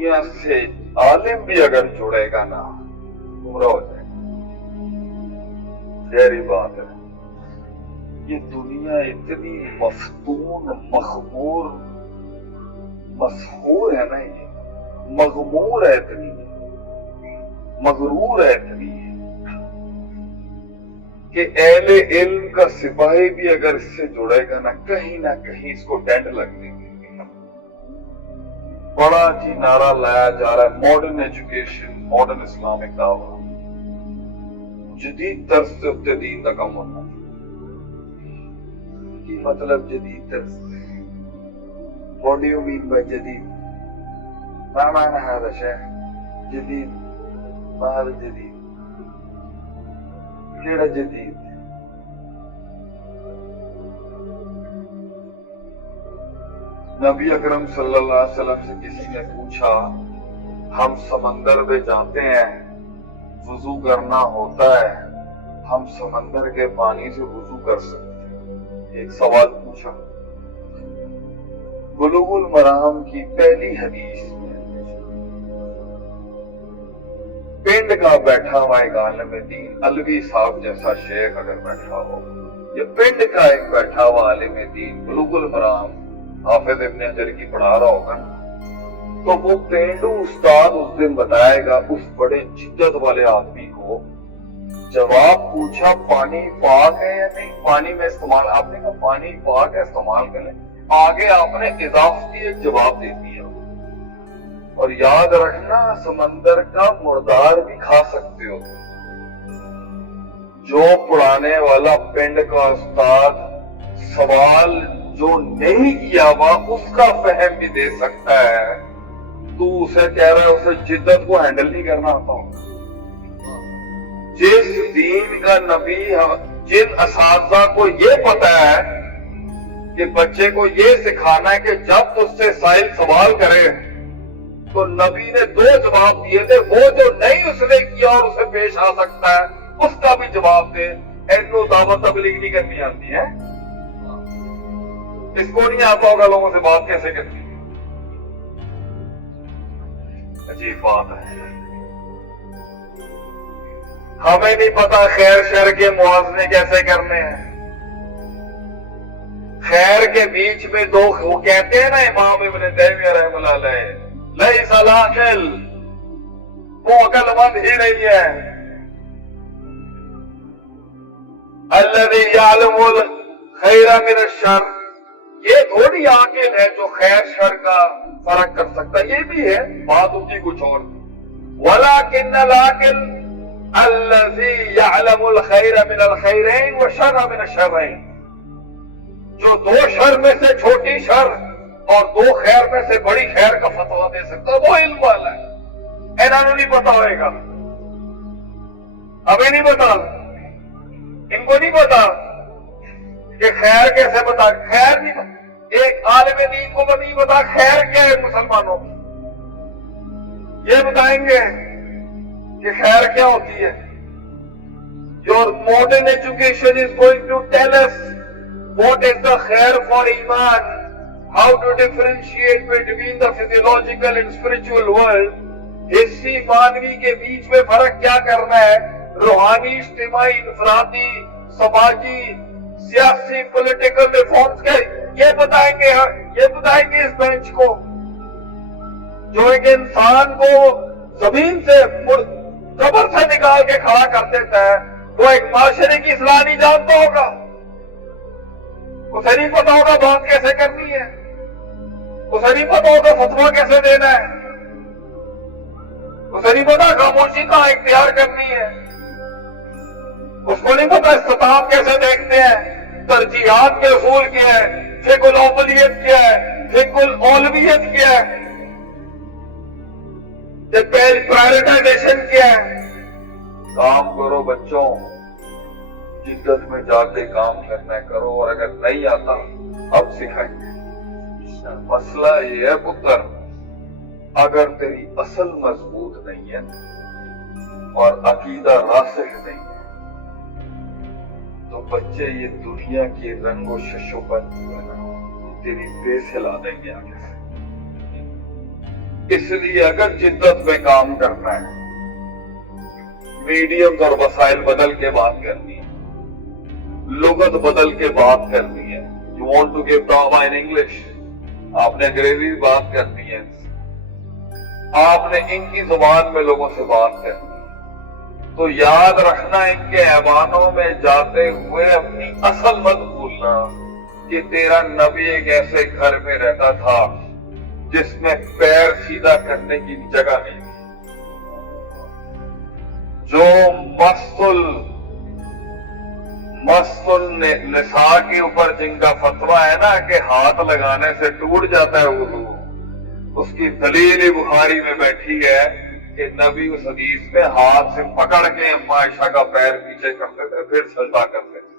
دنیا سے عالم بھی اگر جڑے گا نا گمراہ ہو جائے گا. ظاہری بات ہے یہ دنیا اتنی مفتون مخمور مسحور ہے نا, یہ مغمور ہے اتنی, مغرور ہے اتنی کہ اہل علم کا سپاہی بھی اگر اس سے جڑے گا نا کہیں اس کو ڈینٹ لگنے گی. بڑا جی نعرہ لایا جا رہا ہے ماڈرن ایجوکیشن, ماڈرن اسلامک دعویٰ, جدید طرز سے اتنے دین کا کم ہونا. کی مطلب جدید طرز؟ What do you mean by جدید؟ ما معنى هذا شيء؟ جدید ما هذا جدید؟ کیڑا جدید؟ نبی اکرم صلی اللہ علیہ وسلم سے کسی نے پوچھا ہم سمندر میں جاتے ہیں وضو کرنا ہوتا ہے, ہم سمندر کے پانی سے وضو کر سکتے ہیں؟ ایک سوال پوچھا. بلوغ المرام کی پہلی حدیث میں پنڈ کا بیٹھا ہوا ایک عالم دین, الوی صاحب جیسا شیخ اگر بیٹھا ہو, یا پنڈ کا ایک بیٹھا ہوا عالم دین بلوغ المرام حافظ ابن حجر کی پڑھا رہا ہوگا, تو وہ پینڈو استاد اس دن بتائے گا اس بڑے جدت والے آدمی کو, جواب پوچھا پانی پاک ہے یا نہیں, پانی میں استعمال, آپ نے کہا پانی پاک ہے استعمال کریں, آگے آپ نے اضافی ایک جواب دے دیا. اور یاد رکھنا سمندر کا مردار بھی کھا سکتے ہو. جو پڑھانے والا پنڈ کا استاد سوال جو نہیں کیا ہوا اس کا فہم بھی دے سکتا ہے, تو اسے کہہ رہا ہے اسے جدت کو ہینڈل نہیں کرنا آتا ہوں. جس دین کا نبی, جن اساتذہ کو یہ پتا ہے کہ بچے کو یہ سکھانا ہے کہ جب اس سے سائل سوال کرے, تو نبی نے 2 جواب دیے تھے, وہ جو نہیں اس نے کیا اور اسے پیش آ سکتا ہے اس کا بھی جواب دے. اینو دعوت تبلیغ نہیں کرنی آتی ہے, اس کو نہیں آتا ہوگا لوگوں سے بات کیسے کرنی. عجیب بات ہے, ہمیں نہیں پتا خیر شر کے موازنے کیسے کرنے ہیں. خیر کے بیچ میں 2, وہ کہتے ہیں نا امام ابن تیمیہ رحمہ اللہ علیہ, لیس العاقل, وہ عقل مند ہی نہیں ہے, الذی یعلم الخیر من الشر, یہ تھوڑی عاقل ہے جو خیر شر کا فرق کر سکتا, یہ بھی ہے بات ان کی کچھ اور. ولکن العاقل الذی یعلم الخیر من الخیرین والشر من الشرین, جو 2 شر میں سے چھوٹی شر اور 2 خیر میں سے بڑی خیر کا فتویٰ دے سکتا, وہ علم والا ہے. انہوں نہیں پتا ہوئے گا, ہمیں نہیں پتا, ان کو نہیں پتا کہ خیر کیسے بتا, خیر نہیں پتا. ایک عالم دین کو نہیں پتا خیر کیا ہے مسلمانوں کی, یہ بتائیں گے کہ خیر کیا ہوتی ہے. Your modern education is going to tell us what is the khair for iman, how to differentiate between the physiological and spiritual world, حصی مانوی کے بیچ میں فرق کیا کرنا ہے, روحانی, اجتماعی, انفرادی, سماجی, سیاسی, پولیٹیکل ریفارمز کے, یہ بتائیں گے, یہ بتائیں گے اس بینچ کو جو ایک انسان کو زمین سے قبر سے نکال کے کھڑا کر دیتا ہے. وہ ایک معاشرے کی اصلاح نہیں جانتا ہوگا, اسے نہیں پتا ہوگا بات کیسے کرنی ہے, اسے نہیں پتا ہوگا فتویٰ کیسے دینا ہے, اسے نہیں پتا خاموشی کہاں اختیار کرنی ہے, اس کو نہیں پتا استطاعت کیسے دیکھتے ہیں, ترجیحات کے اصول کیا ہے, فقہ الاولیت کیا ہے, فقہ الاولویت کیا ہے, پرائرٹائزیشن کیا ہے. کام کرو بچوں, جدت میں جا کے کام کرنا کرو, اور اگر نہیں آتا اب سکھائیں گے. مسئلہ یہ ہے پتر, اگر تیری اصل مضبوط نہیں ہے اور عقیدہ راسخ نہیں ہے تو بچے یہ دنیا کی رنگ و ششو پر تیری بیس ہلا دیں گے آگے سے. اس لیے اگر جدت میں کام کرنا ہے، میڈیم اور وسائل بدل کے بات کرنی ہے، لغت بدل کے بات کرنی ہے. یو وانٹ ٹو گیو دعویٰ ان انگلش، آپ نے انگریزی بات کرنی ہے، آپ نے ان کی زبان میں لوگوں سے بات کرنی ہے، تو یاد رکھنا ان کے ایوانوں میں جاتے ہوئے اپنی اصل مت بھولنا کہ تیرا نبی ایک ایسے گھر میں رہتا تھا جس میں پیر سیدھا کرنے کی جگہ نہیں تھی، جو مستل نساء کے اوپر جن کا فتویٰ ہے نا کہ ہاتھ لگانے سے ٹوٹ جاتا ہے وضو، اس کی دلیل بخاری میں بیٹھی ہے کہ نبی اس حدیث میں ہاتھ سے پکڑ کے عائشہ کا پیر پیچھے کرتے تھے پھر سجدہ کرتے تھے.